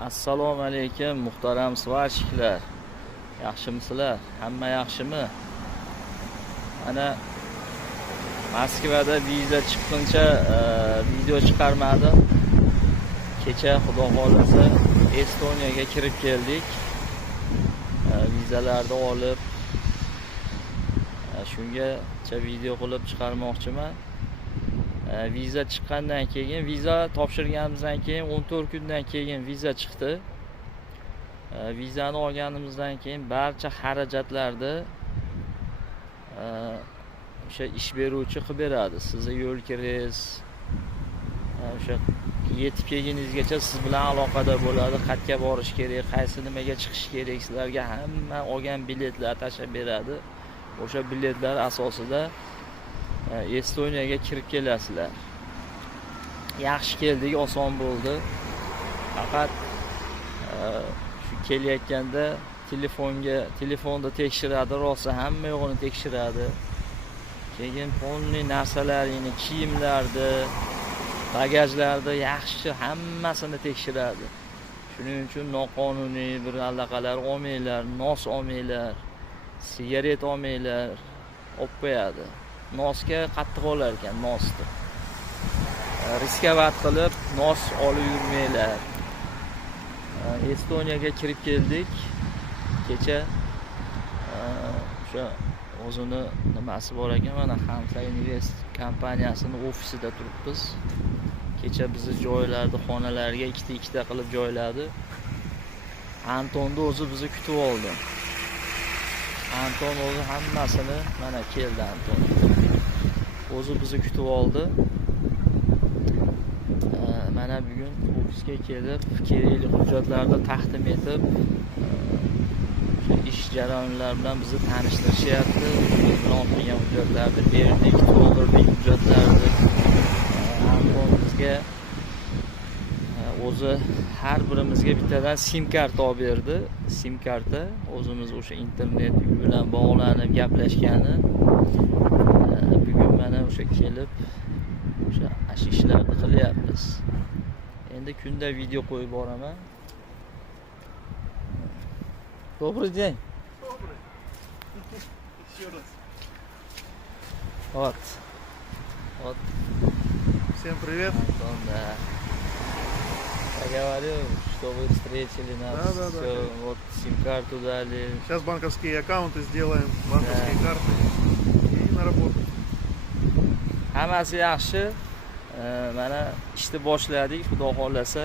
Assalomu alaykum muhtaram svachiklar. Yaxshimisizlar? Hamma yaxshimi? Ana Moskvada viza chiqquncha video chiqarmadim. Kecha xudo xolasa Estoniyaga kirib keldik. Vizalarni olib shungacha video qilib chiqarmoqchiman. Viza chiqqandan keyin, viza topshirganimizdan keyin 14 kundan keyin viza chiqdi. Vizani olganimizdan keyin barcha xarajatlarni o'sha ish beruvchi qilib beradi. Sizga yo'l kirish, o'sha yetib kelguningizgacha siz bilan aloqada bo'ladi. Qayerga borish kerak, qaysi nimaga chiqish kerak, sizlarga hamma olgan biletlar tashab beradi. O'sha biletlar asosida Estoniyaga kirib kelasizlar. Yaxshi keldik, oson bo'ldi. Faqat shu kelayotganda telefonda tekshiradi, rosa hamma yo'g'ini tekshiradi. Keyin polniy narsalaringni, kiyimlarni, bagajlarni yaxshi hammasini tekshiradi. Shuning uchun noqonuniy bir allaqalar olmanglar, nos olmanglar, sigaret olmanglar, olib qo'yadi. Nosga qattiq olar ekan, nosni. Riskovat qilib nos olib yurmanglar. Estoniyaga kirib keldik. Kecha o'sha o'zini nimasi bor ekan, mana Hamsa Invest kompaniyasining ofisida turibmiz. Kecha bizni joylarni, xonalarga ikkita qilib joyladi. Antonni o'zi bizni kutib oldi. Anton o'zi hammasini mana keldi Anton. O'zi bizni kutib oldi. Mana bugun ofisga kelib, kerakli hujjatlarni taqdim etib, ish jarayonlari bilan bizni tanishtirishyapti. Bilan qilgan hujjatlarni berdik, to'ldirdik hujjatlarni. Anton bizga o'zi har birimizga bittadan sim karta olib berdi. Sim karta o'zimiz o'sha internet bilan bog'lanib gaplashgani. Bugun mana o'sha kelib o'sha ishlarni qilyapmiz. Endi kunda video qo'yib boraman. Добрый день. Добрый. Еще раз. Вот. Всем привет. Антон, да. Я говорю, что вы встретили нас. Да. Все, вот сим-карту дали. Сейчас банковские аккаунты сделаем, банковские карты и на работу. Hammasi yaxshi. Mana ishni boshladik, xudo xolasa.